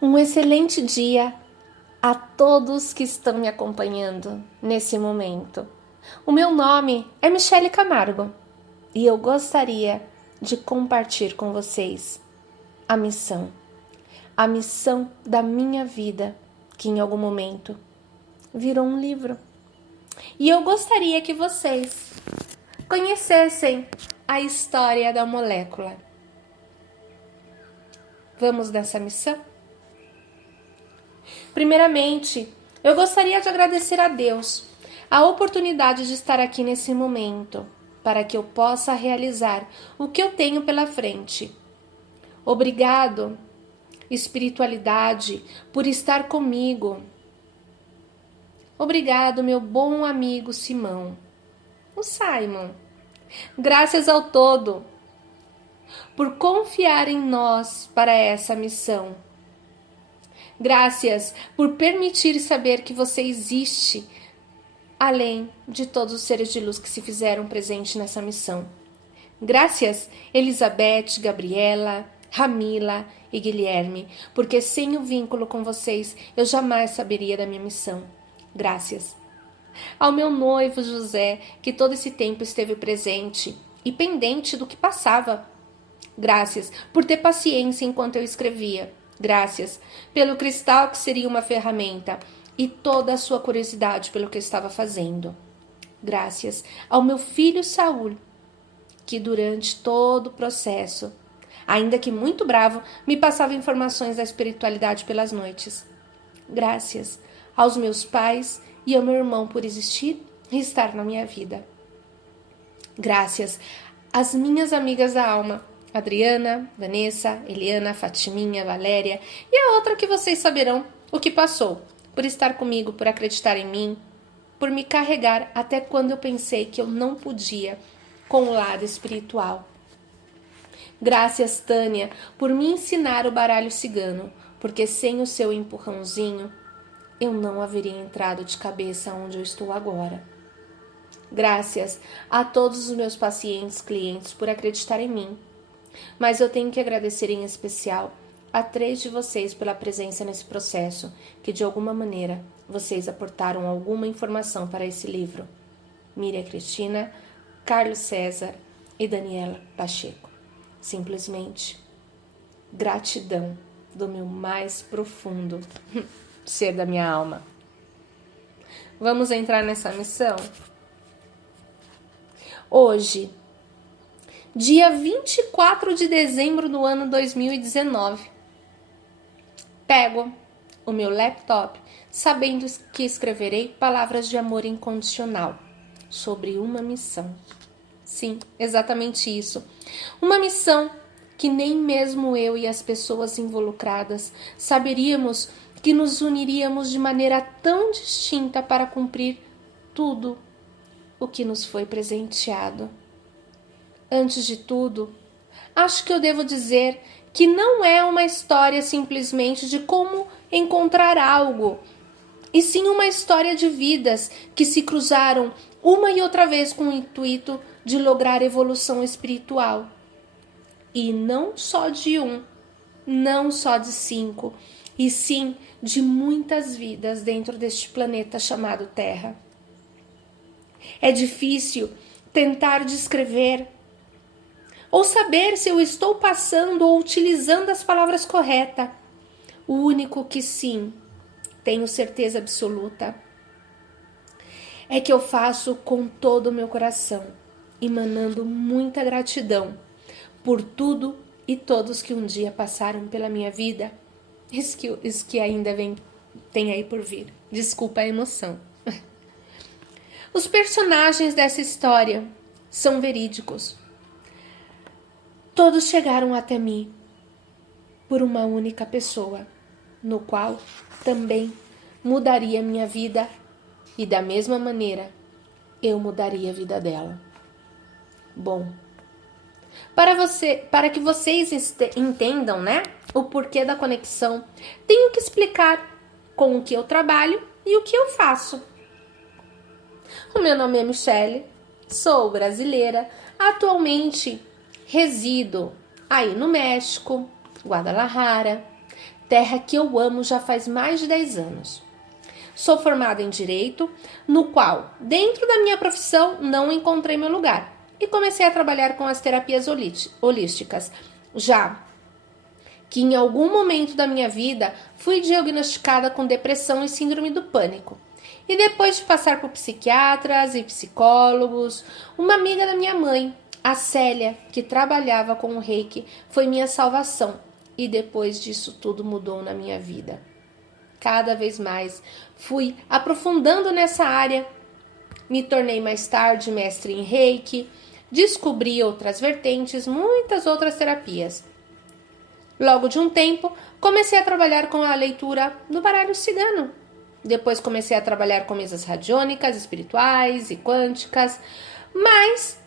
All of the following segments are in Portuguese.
Um excelente dia a todos que estão me acompanhando nesse momento. O meu nome é Michele Camargo e eu gostaria de compartilhar com vocês a missão da minha vida, que em algum momento virou um livro. E eu gostaria que vocês conhecessem a história da molécula. Vamos nessa missão? Primeiramente, eu gostaria de agradecer a Deus a oportunidade de estar aqui nesse momento, para que eu possa realizar o que eu tenho pela frente. Obrigado, espiritualidade, por estar comigo. Obrigado, meu bom amigo Simão, o Simon. Graças ao todo por confiar em nós para essa missão. Graças por permitir saber que você existe, além de todos os seres de luz que se fizeram presente nessa missão. Graças, Elizabeth, Gabriela, Ramila e Guilherme, porque sem o vínculo com vocês, eu jamais saberia da minha missão. Graças ao meu noivo José, que todo esse tempo esteve presente e pendente do que passava. Graças por ter paciência enquanto eu escrevia. Graças pelo cristal que seria uma ferramenta e toda a sua curiosidade pelo que eu estava fazendo. Graças ao meu filho Saul, que durante todo o processo, ainda que muito bravo, me passava informações da espiritualidade pelas noites. Graças aos meus pais e ao meu irmão por existir e estar na minha vida. Graças às minhas amigas da alma, Adriana, Vanessa, Eliana, Fatiminha, Valéria e a outra que vocês saberão o que passou, por estar comigo, por acreditar em mim, por me carregar até quando eu pensei que eu não podia com o lado espiritual. Graças, Tânia, por me ensinar o baralho cigano, porque sem o seu empurrãozinho, eu não haveria entrado de cabeça onde eu estou agora. Graças a todos os meus pacientes, clientes, por acreditar em mim. Mas eu tenho que agradecer em especial a 3 de vocês pela presença nesse processo, que de alguma maneira vocês aportaram alguma informação para esse livro. Miriam Cristina, Carlos César e Daniela Pacheco. Simplesmente gratidão do meu mais profundo ser da minha alma. Vamos entrar nessa missão? Hoje, dia 24 de dezembro do ano 2019, pego o meu laptop, sabendo que escreverei palavras de amor incondicional sobre uma missão. Sim, exatamente isso. Uma missão que nem mesmo eu e as pessoas involucradas saberíamos que nos uniríamos de maneira tão distinta para cumprir tudo o que nos foi presenteado. Antes de tudo, acho que eu devo dizer que não é uma história simplesmente de como encontrar algo, e sim uma história de vidas que se cruzaram uma e outra vez com o intuito de lograr evolução espiritual. E não só de um, não só de 5, e sim de muitas vidas dentro deste planeta chamado Terra. É difícil tentar descrever ou saber se eu estou passando ou utilizando as palavras corretas. O único que sim, tenho certeza absoluta, é que eu faço com todo o meu coração, emanando muita gratidão por tudo e todos que um dia passaram pela minha vida. Isso que ainda tem aí por vir. Desculpa a emoção. Os personagens dessa história são verídicos. Todos chegaram até mim por uma única pessoa, no qual também mudaria minha vida e da mesma maneira eu mudaria a vida dela. Bom, para que vocês entendam, né, o porquê da conexão, tenho que explicar com o que eu trabalho e o que eu faço. O meu nome é Michele, sou brasileira, atualmente resido aí no México, Guadalajara. terra que eu amo já faz mais de 10 anos. Sou formada em Direito, no qual, dentro da minha profissão, não encontrei meu lugar e comecei a trabalhar com as terapias holísticas, já que em algum momento da minha vida fui diagnosticada com depressão e síndrome do pânico. E depois de passar por psiquiatras e psicólogos, uma amiga da minha mãe, a Célia, que trabalhava com o Reiki, foi minha salvação. E depois disso tudo mudou na minha vida. Cada vez mais fui aprofundando nessa área. Me tornei mais tarde mestre em Reiki, descobri outras vertentes, muitas outras terapias. Logo de um tempo, comecei a trabalhar com a leitura do baralho cigano. Depois comecei a trabalhar com mesas radiônicas, espirituais e quânticas, mas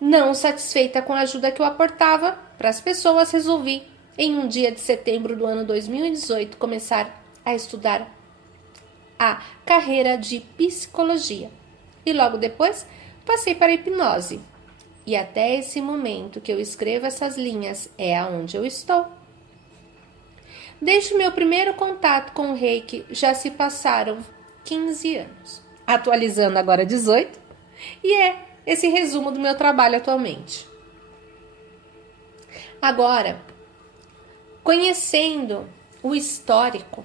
não satisfeita com a ajuda que eu aportava para as pessoas, resolvi, em um dia de setembro do ano 2018, começar a estudar a carreira de psicologia. E logo depois, passei para a hipnose. E até esse momento que eu escrevo essas linhas é aonde eu estou. Desde o meu primeiro contato com o Reiki, já se passaram 15 anos. Atualizando agora 18. E é esse resumo do meu trabalho atualmente. Agora, conhecendo o histórico,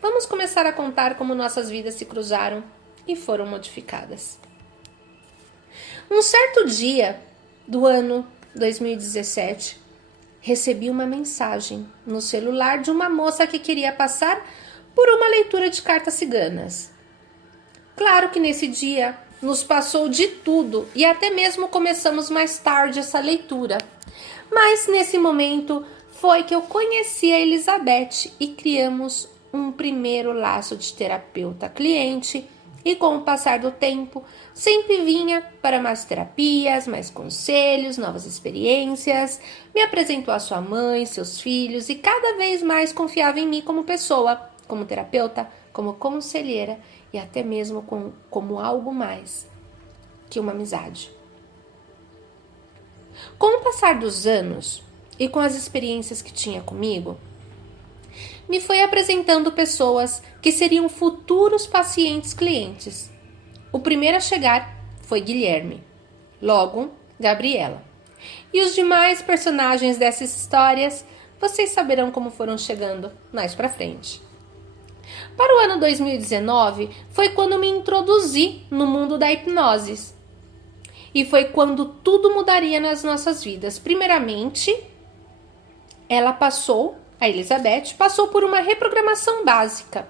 vamos começar a contar como nossas vidas se cruzaram e foram modificadas. Um certo dia do ano 2017, recebi uma mensagem no celular de uma moça que queria passar por uma leitura de cartas ciganas. Claro que nesse dia nos passou de tudo e até mesmo começamos mais tarde essa leitura. Mas nesse momento foi que eu conheci a Elizabeth e criamos um primeiro laço de terapeuta-cliente. E com o passar do tempo, sempre vinha para mais terapias, mais conselhos, novas experiências, me apresentou a sua mãe, seus filhos e cada vez mais confiava em mim como pessoa, como terapeuta, como conselheira e até mesmo como algo mais que uma amizade. Com o passar dos anos e com as experiências que tinha comigo, me foi apresentando pessoas que seriam futuros pacientes clientes. O primeiro a chegar foi Guilherme, logo Gabriela. E os demais personagens dessas histórias, vocês saberão como foram chegando mais pra frente. Para o ano 2019, foi quando me introduzi no mundo da hipnose. E foi quando tudo mudaria nas nossas vidas. Primeiramente, a Elizabeth passou por uma reprogramação básica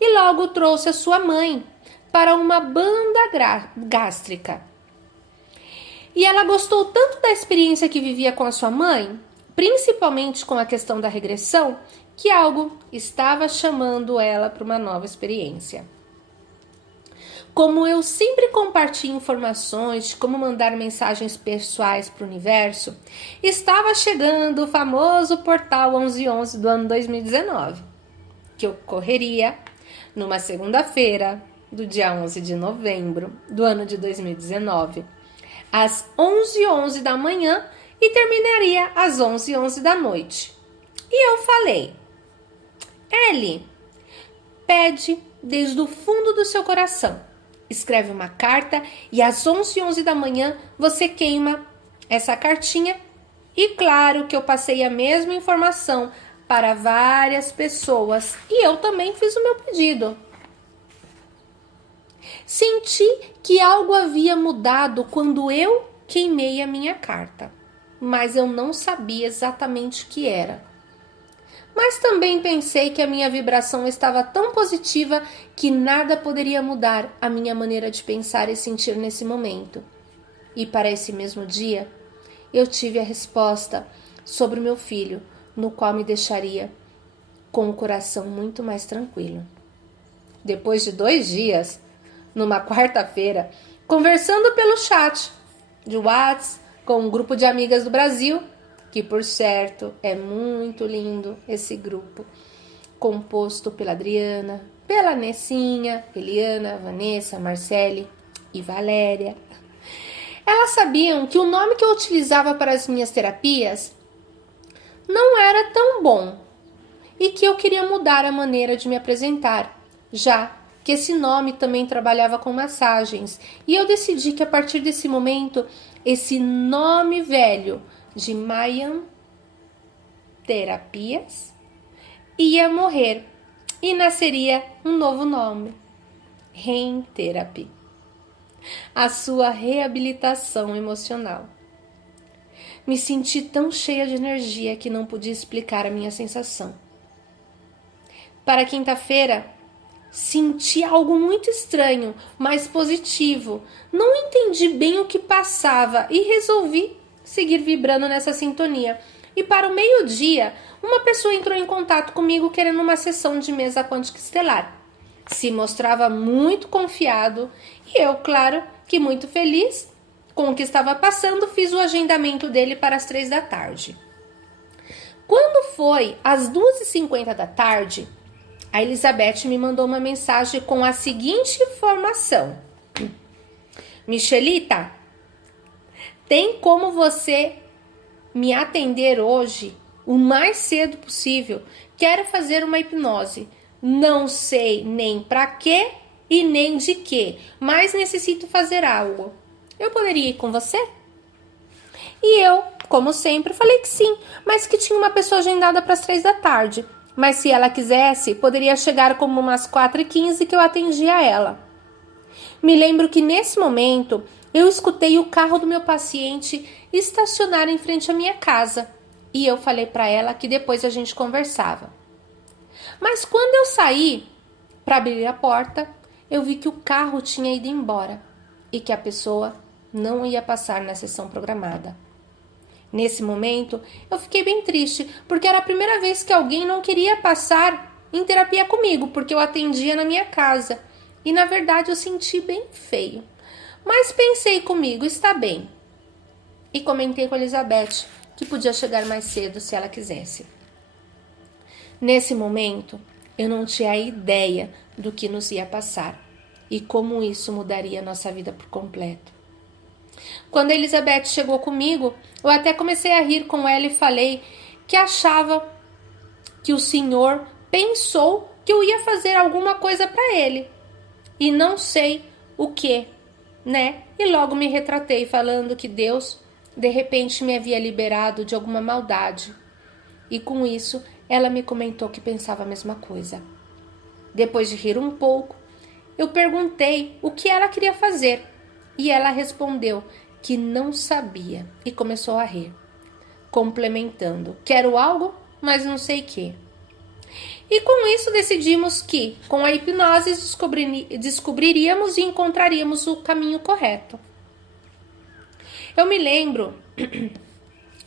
e logo trouxe a sua mãe para uma banda gástrica. E ela gostou tanto da experiência que vivia com a sua mãe, principalmente com a questão da regressão, que algo estava chamando ela para uma nova experiência. Como eu sempre compartilho informações de como mandar mensagens pessoais para o universo, estava chegando o famoso portal 1111 do ano 2019, que ocorreria numa segunda-feira do dia 11 de novembro do ano de 2019, às 11h11 da manhã e terminaria às 11h11 da noite. E eu falei, Ellie, pede desde o fundo do seu coração. Escreve uma carta e às 11h11 da manhã você queima essa cartinha. E claro que eu passei a mesma informação para várias pessoas e eu também fiz o meu pedido. Senti que algo havia mudado quando eu queimei a minha carta, mas eu não sabia exatamente o que era. Mas também pensei que a minha vibração estava tão positiva que nada poderia mudar a minha maneira de pensar e sentir nesse momento. E para esse mesmo dia, eu tive a resposta sobre o meu filho, no qual me deixaria com o coração muito mais tranquilo. Depois de 2 dias, numa quarta-feira, conversando pelo chat de WhatsApp com um grupo de amigas do Brasil, que por certo é muito lindo esse grupo, composto pela Adriana, pela Nessinha, Eliana, Vanessa, Marcele e Valéria. Elas sabiam que o nome que eu utilizava para as minhas terapias não era tão bom, e que eu queria mudar a maneira de me apresentar, já que esse nome também trabalhava com massagens, e eu decidi que a partir desse momento, esse nome velho de Mayan Terapias ia morrer e nasceria um novo nome, Rain Therapy, a sua reabilitação emocional. Me senti tão cheia de energia que não podia explicar a minha sensação. Para quinta-feira, senti algo muito estranho, mas positivo. Não entendi bem o que passava e resolvi seguir vibrando nessa sintonia. E para o meio-dia, uma pessoa entrou em contato comigo querendo uma sessão de mesa quântica estelar. Se mostrava muito confiado e eu, claro, que muito feliz com o que estava passando, fiz o agendamento dele para as 3 da tarde. Quando foi às 2h50 da tarde, a Elizabeth me mandou uma mensagem com a seguinte informação: Michelita, tem como você me atender hoje o mais cedo possível? Quero fazer uma hipnose. Não sei nem para quê e nem de quê, mas necessito fazer algo. Eu poderia ir com você? E eu, como sempre, falei que sim, mas que tinha uma pessoa agendada para as 3 da tarde. Mas se ela quisesse, poderia chegar como umas 4h15 que eu atendia ela. Me lembro que nesse momento eu escutei o carro do meu paciente estacionar em frente à minha casa e eu falei para ela que depois a gente conversava. Mas quando eu saí para abrir a porta, eu vi que o carro tinha ido embora e que a pessoa não ia passar na sessão programada. Nesse momento, eu fiquei bem triste, porque era a primeira vez que alguém não queria passar em terapia comigo, porque eu atendia na minha casa. E na verdade eu senti bem feio. Mas pensei comigo, está bem. E comentei com a Elizabeth que podia chegar mais cedo se ela quisesse. Nesse momento, eu não tinha ideia do que nos ia passar e como isso mudaria nossa vida por completo. Quando a Elizabeth chegou comigo, eu até comecei a rir com ela e falei que achava que o senhor pensou que eu ia fazer alguma coisa para ele. E não sei o que, né? E logo me retratei falando que Deus, de repente, me havia liberado de alguma maldade. E com isso, ela me comentou que pensava a mesma coisa. Depois de rir um pouco, eu perguntei o que ela queria fazer. E ela respondeu que não sabia e começou a rir, complementando: quero algo, mas não sei o que. E com isso decidimos que, com a hipnose, descobriríamos e encontraríamos o caminho correto. Eu me lembro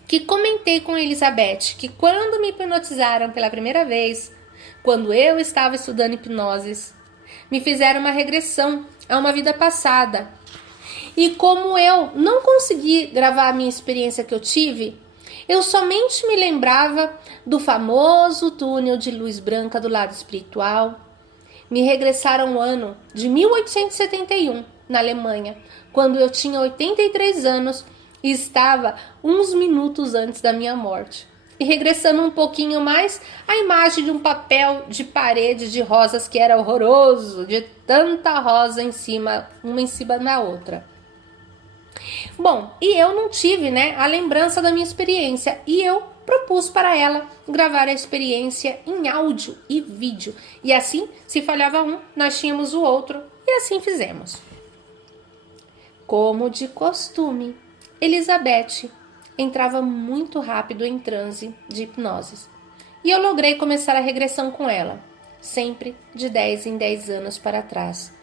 que comentei com a Elizabeth que quando me hipnotizaram pela primeira vez, quando eu estava estudando hipnoses, me fizeram uma regressão a uma vida passada. E como eu não consegui gravar a minha experiência que eu tive, eu somente me lembrava do famoso túnel de luz branca do lado espiritual. Me regressaram ao ano de 1871, na Alemanha, quando eu tinha 83 anos e estava uns minutos antes da minha morte. E regressando um pouquinho mais, a imagem de um papel de parede de rosas que era horroroso, de tanta rosa em cima, uma em cima da outra. Bom, e eu não tive, a lembrança da minha experiência e eu propus para ela gravar a experiência em áudio e vídeo. E assim, se falhava um, nós tínhamos o outro e assim fizemos. Como de costume, Elizabeth entrava muito rápido em transe de hipnose e eu logrei começar a regressão com ela, sempre de 10 em 10 anos para trás.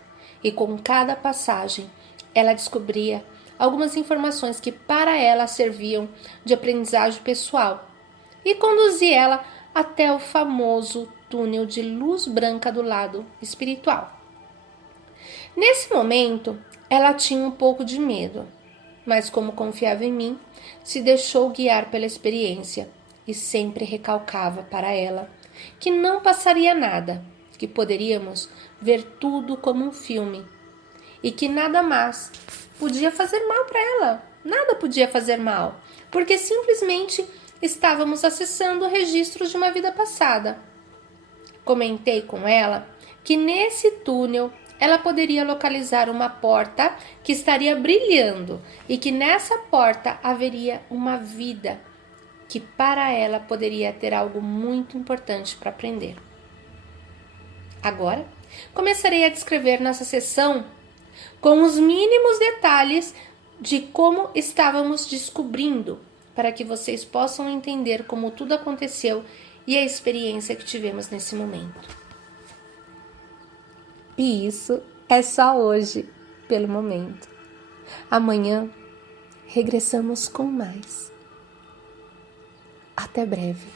E com cada passagem, ela descobria algumas informações que para ela serviam de aprendizagem pessoal e conduzi ela até o famoso túnel de luz branca do lado espiritual. Nesse momento, ela tinha um pouco de medo, mas como confiava em mim, se deixou guiar pela experiência e sempre recalcava para ela que não passaria nada, que poderíamos ver tudo como um filme e que nada mais podia fazer mal para ela, nada podia fazer mal, porque simplesmente estávamos acessando registros de uma vida passada. Comentei com ela que nesse túnel ela poderia localizar uma porta que estaria brilhando e que nessa porta haveria uma vida que para ela poderia ter algo muito importante para aprender. Agora, começarei a descrever nossa sessão com os mínimos detalhes de como estávamos descobrindo, para que vocês possam entender como tudo aconteceu e a experiência que tivemos nesse momento. E isso é só hoje, pelo momento. Amanhã, regressamos com mais. Até breve.